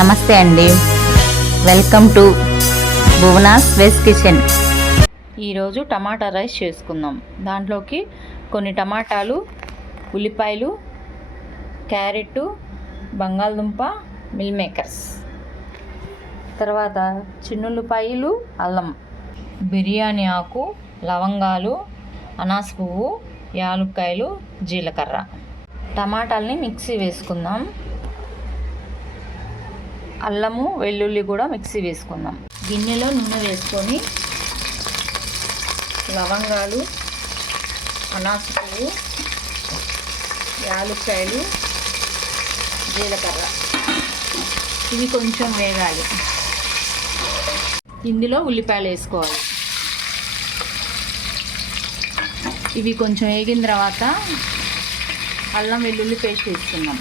నమస్తే అండి, welcome to భువనాస్ veg kitchen. ఈరోజు టమాటా రైస్ చేసుకుందాం. దాంట్లోకి కొన్ని టమాటాలు, ఉల్లిపాయలు, క్యారెట్, బంగాళదుంప, మిల్ మేకర్స్, తర్వాత చిన్నుల్లిపాయలు, అల్లం, బిర్యానీ ఆకు, లవంగాలు, అనాస పువ్వు, యాలుక్కాయలు, జీలకర్ర. టమాటాలని మిక్సీ వేసుకుందాం. అల్లము, వెల్లుల్లి కూడా మిక్సీ వేసుకుందాం. గిన్నెలో నూనె వేసుకొని లవంగాలు, అనాస పువ్వు, యాలుక్కాయలు, జీలకర్ర ఇవి కొంచెం వేగాలి. ఇందులో ఉల్లిపాయలు వేసుకోవాలి. ఇవి కొంచెం వేగిన తర్వాత అల్లం వెల్లుల్లి పేస్ట్ వేసుకుందాం.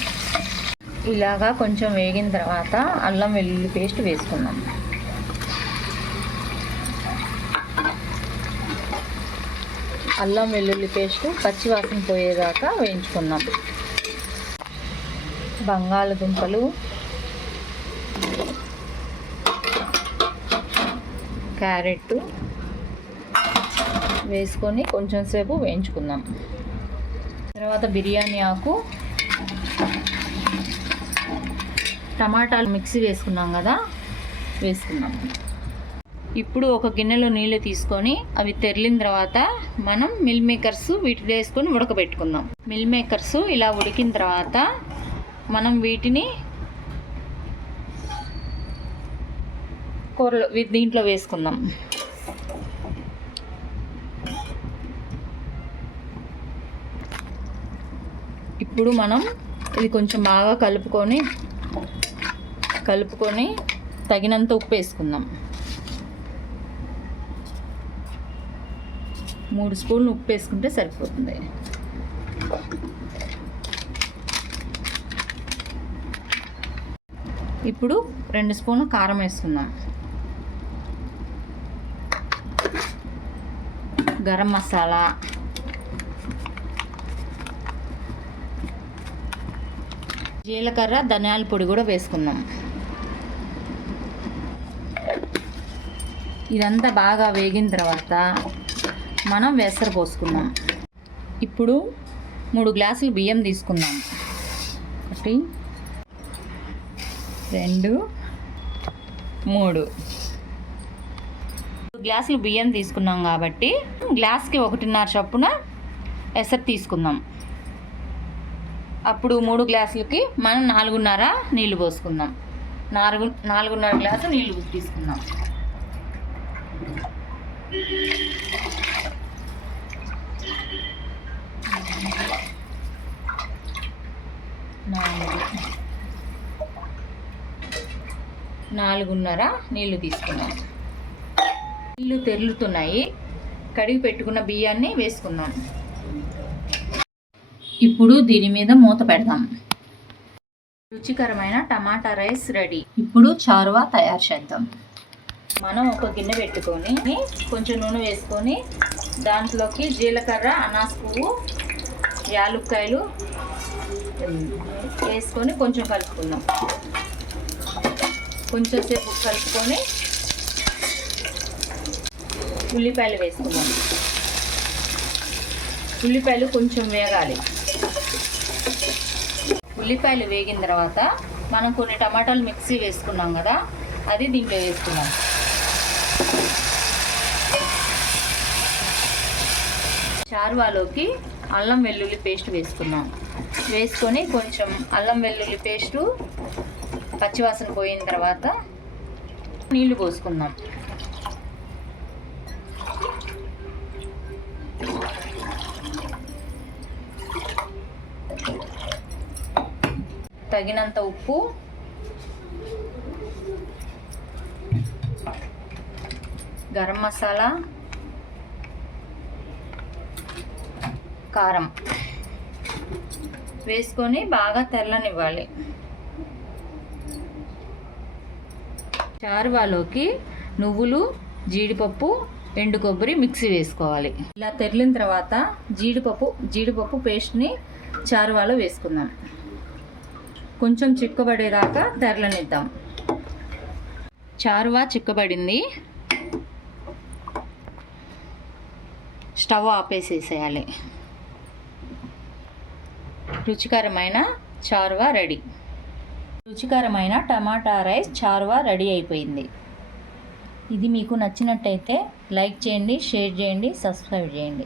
ఇలాగా కొంచెం వేగిన తర్వాత అల్లం వెల్లుల్లి పేస్ట్ వేసుకుందాం. అల్లం వెల్లుల్లి పేస్ట్ పచ్చివాసన పోయేదాకా వేయించుకుందాం. బంగాళదుంపలు, క్యారెట్ వేసుకొని కొంచెం సేపు వేయించుకుందాం. తర్వాత బిర్యానీ ఆకు, టమాటాలు మిక్సీ వేసుకున్నాం కదా, వేసుకున్నాం. ఇప్పుడు ఒక గిన్నెలో నీళ్ళు తీసుకొని అవి తెరిలిన తర్వాత మనం మిల్ మేకర్స్ వీటిలో వేసుకొని ఉడకబెట్టుకుందాం. మిల్ మేకర్స్ ఇలా ఉడికిన తర్వాత మనం వీటిని కూరలో దీంట్లో వేసుకుందాం. ఇప్పుడు మనం ఇది కొంచెం బాగా కలుపుకొని తగినంత ఉప్పు వేసుకుందాం. 3 స్పూన్లు ఉప్పు వేసుకుంటే సరిపోతుంది. ఇప్పుడు 2 స్పూన్లు కారం వేసుకుందాం. గరం మసాలా, జీలకర్ర, ధనియాల పొడి కూడా వేసుకుందాం. ఇదంతా బాగా వేగిన తర్వాత మనం వెసరు పోసుకుందాం. ఇప్పుడు 3 గ్లాసులు బియ్యం తీసుకుందాం. 1 2 3 గ్లాసులు బియ్యం తీసుకున్నాం కాబట్టి గ్లాస్కి 1.5 చొప్పున ఎసరు తీసుకుందాం. అప్పుడు 3 గ్లాసులకి మనం 4.5 నీళ్ళు పోసుకుందాం. 4.5 గ్లాసు నీళ్ళు తీసుకుందాం. నాలుగున్నర నీళ్ళు తీసుకున్నాం. నీళ్ళు తెరులుతున్నాయి. కడిగి పెట్టుకున్న బియ్యాన్ని వేసుకుందాం. ఇప్పుడు దీని మీద మూత పెడదాం. రుచికరమైన టమాటా రైస్ రెడీ. ఇప్పుడు చారువా తయారు చేద్దాం. మనం ఒక గిన్నె పెట్టుకొని కొంచెం నూనె వేసుకొని దాంట్లోకి జీలకర్ర, అనాస పువ్వు, యాలుక్కాయలు వేసుకొని కొంచెం కలుపుకుందాం. కొంచెం సేపు కలుపుకొని ఉల్లిపాయలు వేసుకుందాం. ఉల్లిపాయలు కొంచెం వేగాలి. ఉల్లిపాయలు వేగిన తర్వాత మనం కొన్ని టమాటాలు మిక్సీ వేసుకున్నాం కదా, అది దీంట్లో వేసుకున్నాం. చారువాలోకి అల్లం వెల్లుల్లి పేస్ట్ వేసుకున్నాం. వేసుకొని కొంచెం అల్లం వెల్లుల్లి పేస్టు పచ్చివాసన పోయిన తర్వాత నీళ్లు పోసుకుందాం. తగినంత ఉప్పు, గరం మసాలా, కారం వేసుకొని బాగా తెల్లనివ్వాలి. చారువాలోకి నువ్వులు, జీడిపప్పు, ఎండు కొబ్బరి మిక్సీ వేసుకోవాలి. ఇలా తెరిలిన తర్వాత జీడిపప్పు పేస్ట్ని చారువాలో వేసుకుందాం. కొంచెం చిక్కబడేదాకా తెరలనిద్దాం. చారువా చిక్కబడింది. స్టవ్ ఆపేసేసేయాలి. రుచికరమైన చారువా రెడీ. రుచికరమైన టమాటా రైస్ చారువా రెడీ అయిపోయింది. ఇది మీకు నచ్చినట్టయితే లైక్ చేయండి, షేర్ చేయండి, సబ్స్క్రైబ్ చేయండి.